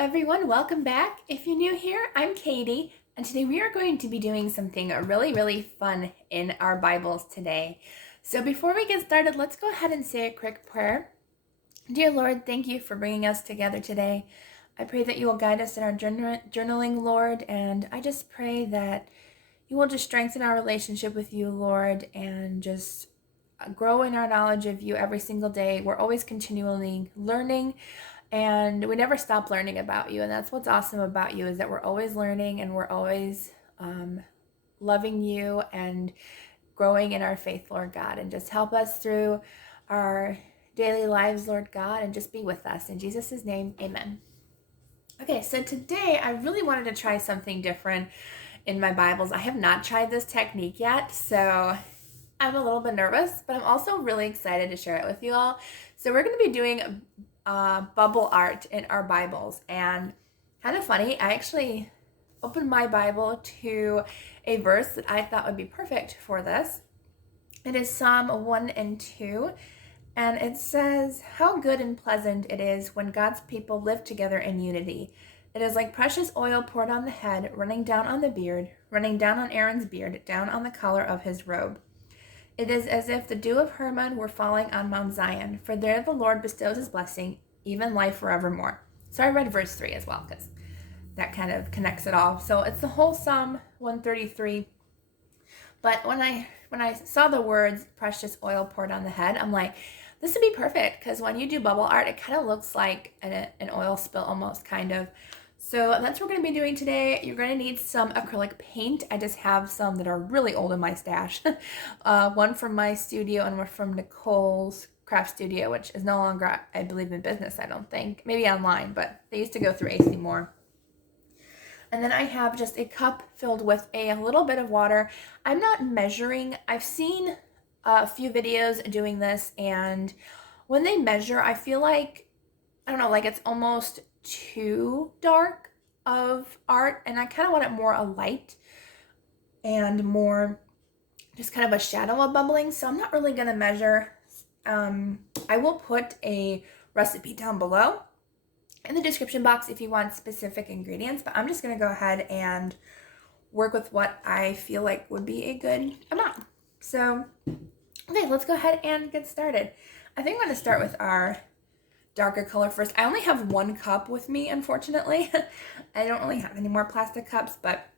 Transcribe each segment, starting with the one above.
everyone, welcome back. If you're new here, I'm Katie, and today we are going to be doing something really fun in our Bibles today. So before we get started, let's go ahead and say a quick prayer. Dear Lord, thank you for bringing us together today. I pray that you will guide us in our journaling, Lord, and I just pray that you will just strengthen our relationship with you, Lord, and just grow in our knowledge of you every single day. We're always continually learning, and we never stop learning about you. And that's what's awesome about you, is that we're always learning and we're always loving you and growing in our faith, Lord God. And just help us through our daily lives, Lord God, and just be with us. In Jesus' name, amen. Okay, so today I really wanted to try something different in my Bibles. I have not tried this technique yet, so I'm a little bit nervous, but I'm also really excited to share it with you all. So we're going to be doing bubble art in our Bibles, and kind of funny, I actually opened my Bible to a verse that I thought would be perfect for this. It is Psalm 1 and 2, and it says, "How good and pleasant it is when God's people live together in unity. It is like precious oil poured on the head, running down on the beard, running down on Aaron's beard, down on the collar of his robe. It is as if the dew of Hermon were falling on Mount Zion, for there the Lord bestows his blessing, even life forevermore." So I read verse 3 as well, because that kind of connects it all. So it's the whole Psalm 133. But when I saw the words precious oil poured on the head, I'm like, this would be perfect, because when you do bubble art, it kind of looks like an oil spill almost, kind of. So that's what we're going to be doing today. You're going to need some acrylic paint. I just have some that are really old in my stash. One from my studio and one from Nicole's craft studio, which is no longer, I believe, in business, I don't think. Maybe online, but they used to go through AC Moore. And then I have just a cup filled with a little bit of water. I'm not measuring. I've seen a few videos doing this, and when they measure, I feel like, I don't know, like it's almost too dark of art, and I kind of want it more a light and more just kind of a shadow of bubbling. So I'm not really going to measure. I will put a recipe down below in the description box if you want specific ingredients, but I'm just going to go ahead and work with what I feel like would be a good amount. So, okay, let's go ahead and get started. I think I'm going to start with our darker color first. I only have one cup with me, unfortunately. I don't really have any more plastic cups, but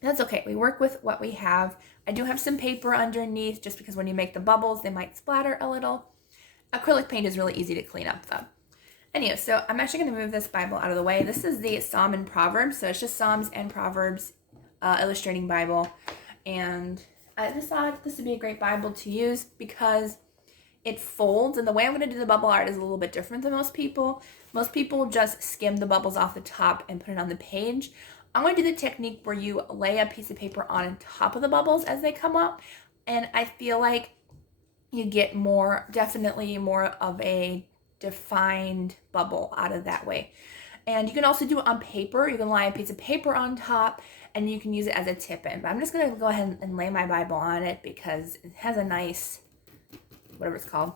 that's okay. We work with what we have. I do have some paper underneath, just because when you make the bubbles, they might splatter a little. Acrylic paint is really easy to clean up, though. Anyway, so I'm actually going to move this Bible out of the way. This is the Psalm and Proverbs, so it's just Psalms and Proverbs illustrating Bible. And I just thought this would be a great Bible to use because it folds, and the way I'm going to do the bubble art is a little bit different than most people. Most people just skim the bubbles off the top and put it on the page. I'm going to do the technique where you lay a piece of paper on top of the bubbles as they come up, and I feel like you get definitely more of a defined bubble out of that way. And you can also do it on paper. You can lay a piece of paper on top and you can use it as a tip-in. But I'm just going to go ahead and lay my Bible on it because it has a nice, whatever it's called,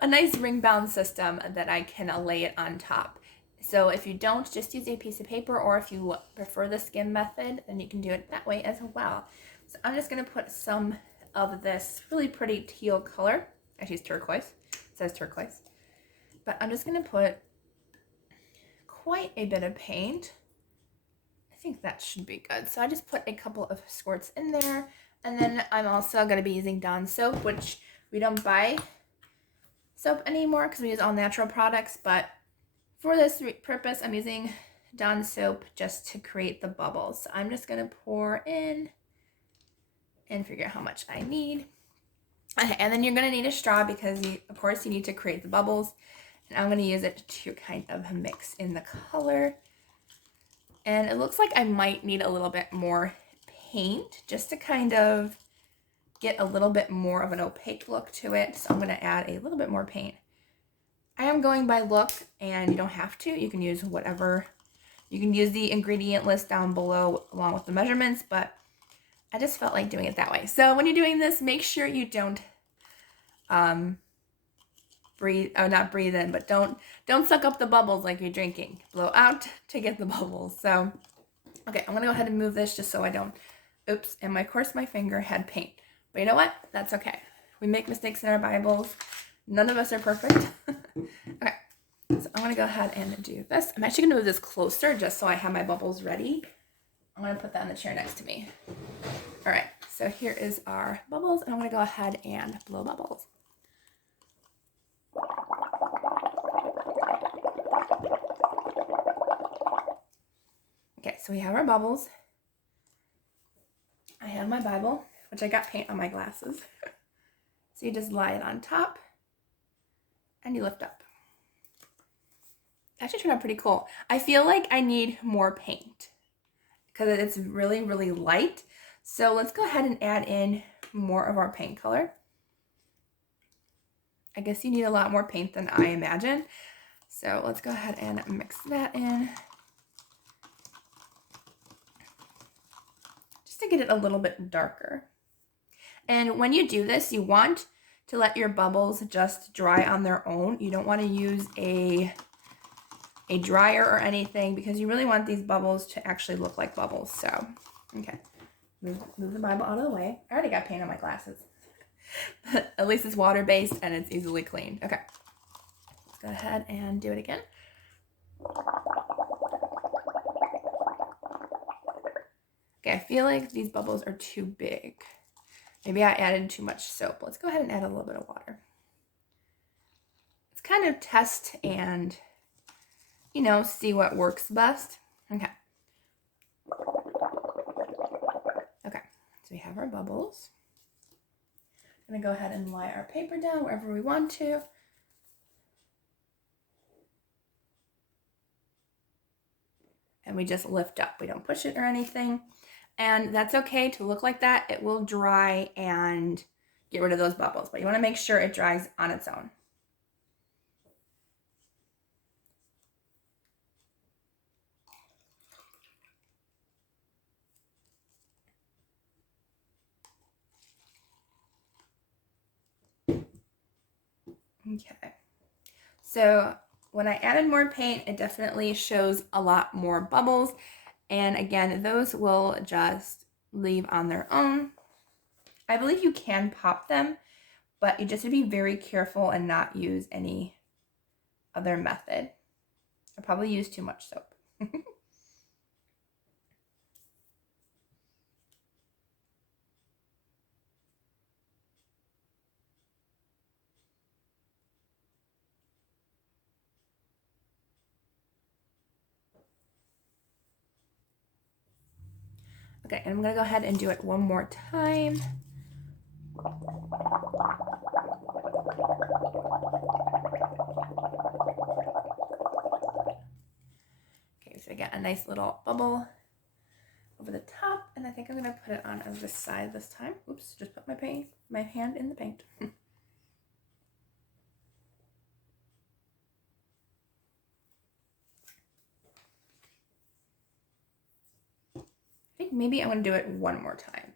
a nice ring-bound system that I can lay it on top. So if you don't, just use a piece of paper, or if you prefer the skim method, then you can do it that way as well. So I'm just going to put some of this really pretty teal color. Actually, it's turquoise. It says turquoise. But I'm just going to put quite a bit of paint. I think that should be good. So I just put a couple of squirts in there. And then I'm also going to be using Dawn soap, which we don't buy soap anymore because we use all natural products. But for this purpose, I'm using Dawn soap just to create the bubbles. So I'm just going to pour in and figure out how much I need. Okay, and then you're going to need a straw because, of course, you need to create the bubbles. And I'm going to use it to kind of mix in the color. And it looks like I might need a little bit more paint just to kind of get a little bit more of an opaque look to it. So I'm going to add a little bit more paint. I am going by look, and you don't have to. You can use whatever. You can use the ingredient list down below along with the measurements, but I just felt like doing it that way. So when you're doing this, make sure you don't breathe, or not breathe in, but don't suck up the bubbles like you're drinking. Blow out to get the bubbles. So, okay, I'm gonna go ahead and move this just so I don't, oops, and of course my finger had paint. But you know what? That's okay. We make mistakes in our Bibles. None of us are perfect. Okay, so I'm gonna go ahead and do this. I'm actually gonna move this closer just so I have my bubbles ready. I'm gonna put that on the chair next to me. All right, so here is our bubbles, and I'm gonna go ahead and blow bubbles. Okay, so we have our bubbles. I have my Bible, which I got paint on my glasses. So you just lie it on top and you lift up. It actually turned out pretty cool. I feel like I need more paint because it's really, really light. So let's go ahead and add in more of our paint color. I guess you need a lot more paint than I imagine. So let's go ahead and mix that in. Just to get it a little bit darker. And when you do this, you want to let your bubbles just dry on their own. You don't want to use a dryer or anything because you really want these bubbles to actually look like bubbles. So, okay, move the Bible out of the way. I already got paint on my glasses. At least it's water-based and it's easily cleaned. Okay, let's go ahead and do it again. Okay, I feel like these bubbles are too big. Maybe I added too much soap. Let's go ahead and add a little bit of water. Let's kind of test and, you know, see what works best. Okay. Okay, so we have our bubbles. I'm gonna go ahead and lie our paper down wherever we want to. And we just lift up. We don't push it or anything. And that's okay to look like that. It will dry and get rid of those bubbles, but you want to make sure it dries on its own. Okay, so when I added more paint, it definitely shows a lot more bubbles. And again, those will just leave on their own. I believe you can pop them, but you just have to be very careful and not use any other method. I probably used too much soap. Okay, and I'm gonna go ahead and do it one more time. Okay, so I got a nice little bubble over the top, and I think I'm gonna put it on this side this time. Oops, just put my hand in the paint. I think maybe I'm gonna do it one more time.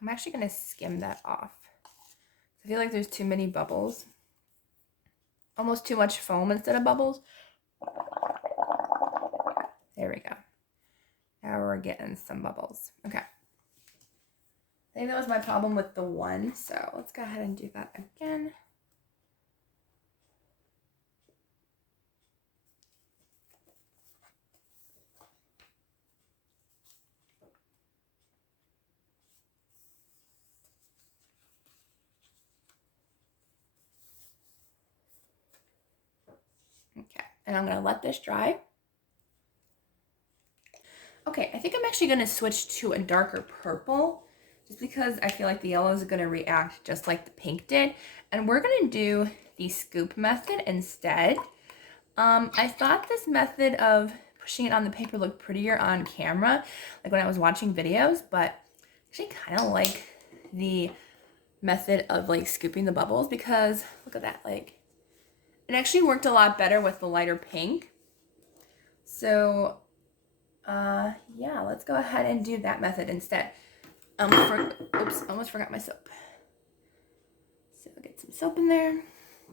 I'm actually gonna skim that off. I feel like there's too many bubbles. Almost too much foam instead of bubbles. There we go. Now we're getting some bubbles. Okay. I think that was my problem with the one, so let's go ahead and do that again. Okay, and I'm gonna let this dry. Okay, I think I'm actually gonna switch to a darker purple just because I feel like the yellow is gonna react just like the pink did. And we're gonna do the scoop method instead. I thought this method of pushing it on the paper look prettier on camera, like when I was watching videos, but I actually kind of like the method of like scooping the bubbles because look at that, like it actually worked a lot better with the lighter pink. So yeah, let's go ahead and do that method instead. Oops, almost forgot my soap. So I'll get some soap in there.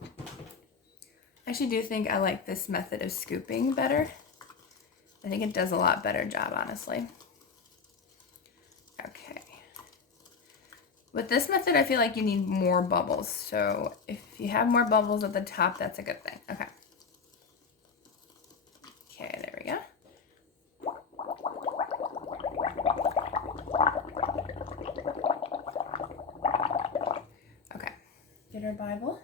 I actually do think I like this method of scooping better. I think it does a lot better job, honestly. Okay. With this method, I feel like you need more bubbles. So if you have more bubbles at the top, that's a good thing. Okay. Okay, there we go. Okay, get our Bible.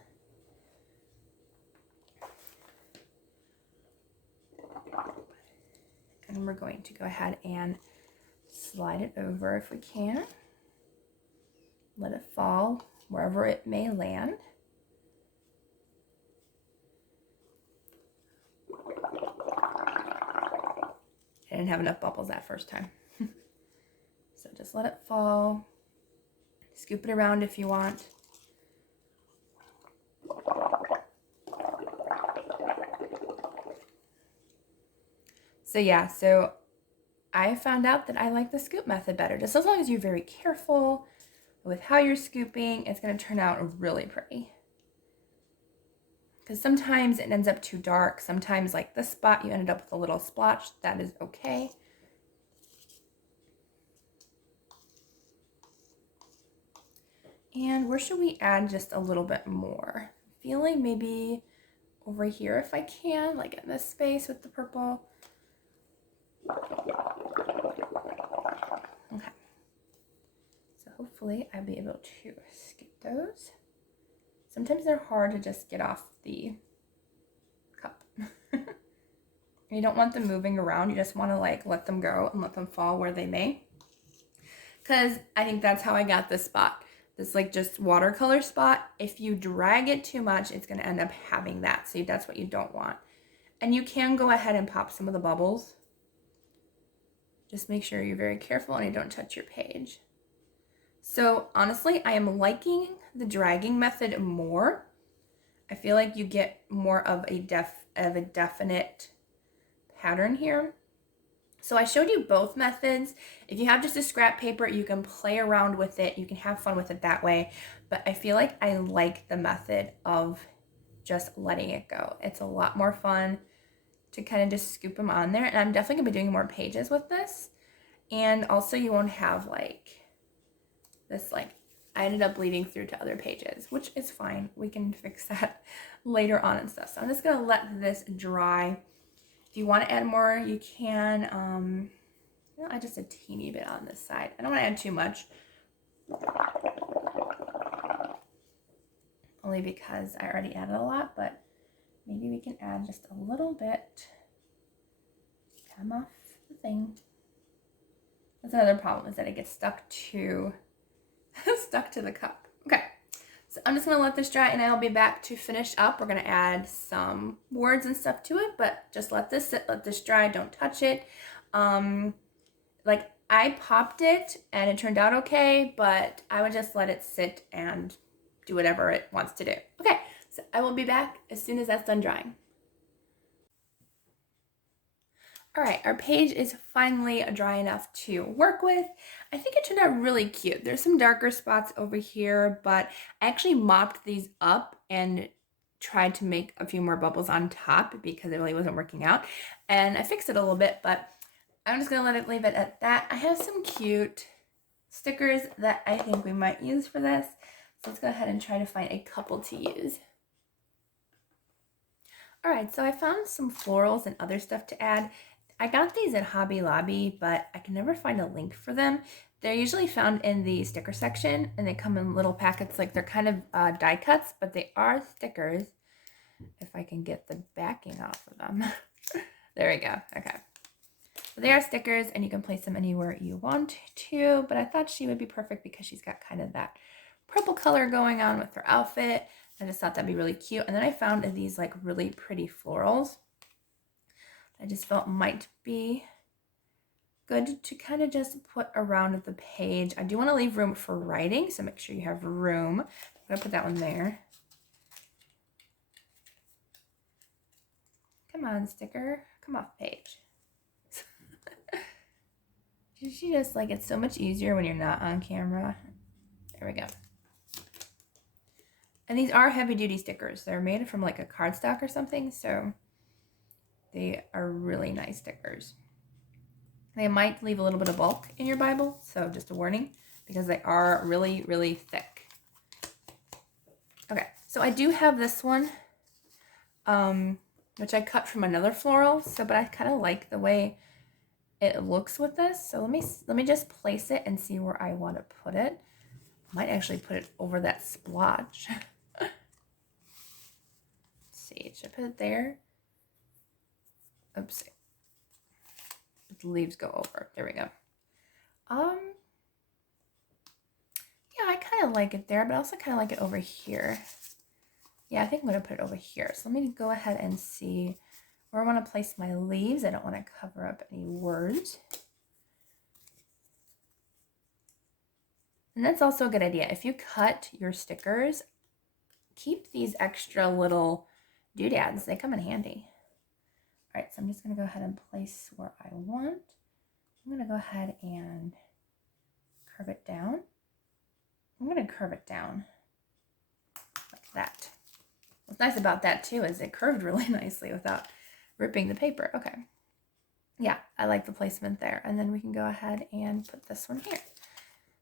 And we're going to go ahead and slide it over if we can. Let it fall wherever it may land. I didn't have enough bubbles that first time. So just let it fall. Scoop it around if you want. So yeah, so I found out that I like the scoop method better. Just as long as you're very careful with how you're scooping, it's going to turn out really pretty. Because sometimes it ends up too dark. Sometimes like this spot, you ended up with a little splotch. That is okay. And where should we add just a little bit more? Feeling maybe over here if I can, like in this space with the purple. Okay. So hopefully I'll be able to scoop those. Sometimes they're hard to just get off the cup. You don't want them moving around. You just want to like let them go and let them fall where they may. Because I think that's how I got this spot. This like just watercolor spot. If you drag it too much, it's going to end up having that. So that's what you don't want. And you can go ahead and pop some of the bubbles. Just make sure you're very careful and you don't touch your page. So honestly, I am liking the dragging method more. I feel like you get more of a definite pattern here. So I showed you both methods. If you have just a scrap paper, you can play around with it. You can have fun with it that way. But I feel like I like the method of just letting it go. It's a lot more fun to kind of just scoop them on there. And I'm definitely going to be doing more pages with this. And also you won't have like this, like I ended up bleeding through to other pages, which is fine. We can fix that later on and stuff. So I'm just going to let this dry. If you want to add more, you can. I'll add just a teeny bit on this side. I don't want to add too much. Only because I already added a lot, but maybe we can add just a little bit. Come off the thing. That's another problem, is that it gets stuck to the cup. Okay. So I'm just going to let this dry and I'll be back to finish up. We're going to add some words and stuff to it, but just let this sit, let this dry, don't touch it. Like I popped it and it turned out okay, but I would just let it sit and do whatever it wants to do. Okay, so I will be back as soon as that's done drying. All right, our page is finally dry enough to work with. I think it turned out really cute. There's some darker spots over here, but I actually mopped these up and tried to make a few more bubbles on top because it really wasn't working out. And I fixed it a little bit, but I'm just gonna leave it at that. I have some cute stickers that I think we might use for this. So let's go ahead and try to find a couple to use. All right, so I found some florals and other stuff to add. I got these at Hobby Lobby, but I can never find a link for them. They're usually found in the sticker section, and they come in little packets. Like they're kind of die cuts, but they are stickers. If I can get the backing off of them. There we go. Okay. So they are stickers, and you can place them anywhere you want to, but I thought she would be perfect because she's got kind of that purple color going on with her outfit. I just thought that'd be really cute. And then I found these like really pretty florals I just felt might be good to kind of just put around the page. I do want to leave room for writing, so make sure you have room. I'm going to put that one there. Come on, sticker. Come off page. She just like, it's so much easier when you're not on camera. There we go. And these are heavy duty stickers. They're made from like a cardstock or something, so they are really nice stickers. They might leave a little bit of bulk in your Bible, so just a warning, because they are really, really thick. Okay, so I do have this one, which I cut from another floral, but I kind of like the way it looks with this. So let me just place it and see where I want to put it. I might actually put it over that splotch. Let's see, should I put it there? Oops. The leaves go over. There we go. Yeah, I kind of like it there, but I also kind of like it over here. Yeah, I think I'm going to put it over here. So let me go ahead and see where I want to place my leaves. I don't want to cover up any words. And that's also a good idea. If you cut your stickers, keep these extra little doodads. They come in handy. All right, so I'm just going to go ahead and place where I want. I'm going to go ahead and curve it down. I'm going to curve it down like that. What's nice about that too is it curved really nicely without ripping the paper. Okay. Yeah, I like the placement there. And then we can go ahead and put this one here.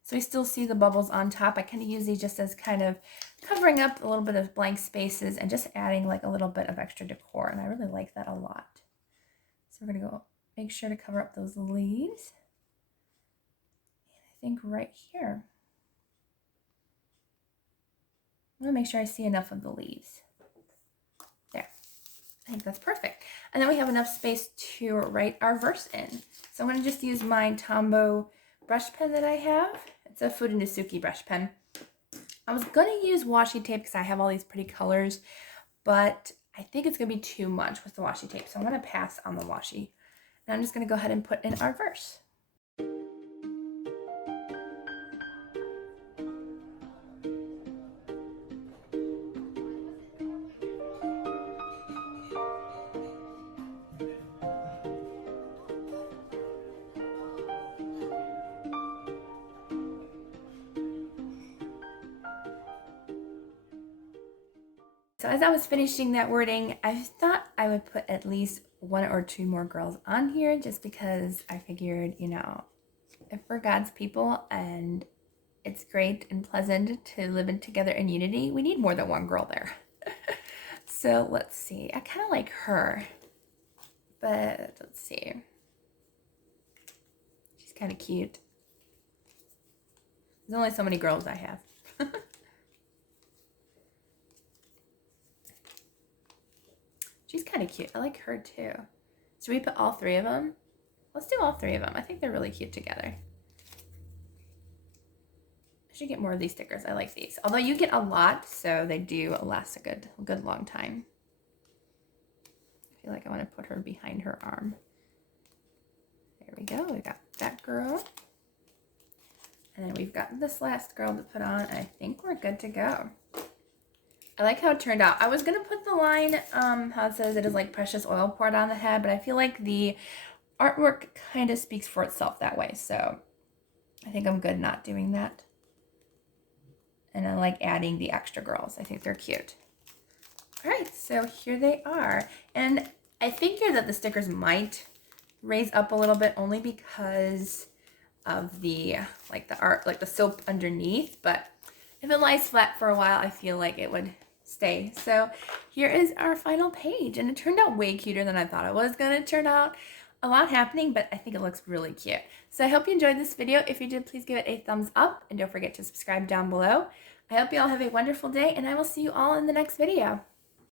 So we still see the bubbles on top. I kind of use these just as kind of covering up a little bit of blank spaces and just adding like a little bit of extra decor. And I really like that a lot. So we're going to go make sure to cover up those leaves. And I think right here, I'm going to make sure I see enough of the leaves. There. I think that's perfect. And then we have enough space to write our verse in. So I'm going to just use my Tombow brush pen that I have. It's a Fudenosuke brush pen. I was going to use washi tape because I have all these pretty colors, but I think it's going to be too much with the washi tape. So I'm going to pass on the washi. And I'm just going to go ahead and put in our verse. So as I was finishing that wording, I thought I would put at least one or two more girls on here just because I figured, you know, if we're God's people and it's great and pleasant to live in together in unity, we need more than one girl there. So let's see. I kind of like her, but let's see. She's kind of cute. There's only so many girls I have. She's kind of cute. I like her too. Should we put all three of them? Let's do all three of them. I think they're really cute together. I should get more of these stickers. I like these. Although you get a lot, so they do last a good long time. I feel like I want to put her behind her arm. There we go. We got that girl. And then we've got this last girl to put on. I think we're good to go. I like how it turned out. I was going to put the line, how it says it is like precious oil poured on the head, but I feel like the artwork kind of speaks for itself that way. So I think I'm good not doing that. And I like adding the extra girls. I think they're cute. All right, so here they are. And I figure that the stickers might raise up a little bit only because of the art, like the soap underneath. But if it lies flat for a while, I feel like it would stay. So here is our final page, and it turned out way cuter than I thought it was going to turn out. A lot happening, but I think it looks really cute. So I hope you enjoyed this video. If you did, please give it a thumbs up, and don't forget to subscribe down below. I hope you all have a wonderful day, and I will see you all in the next video.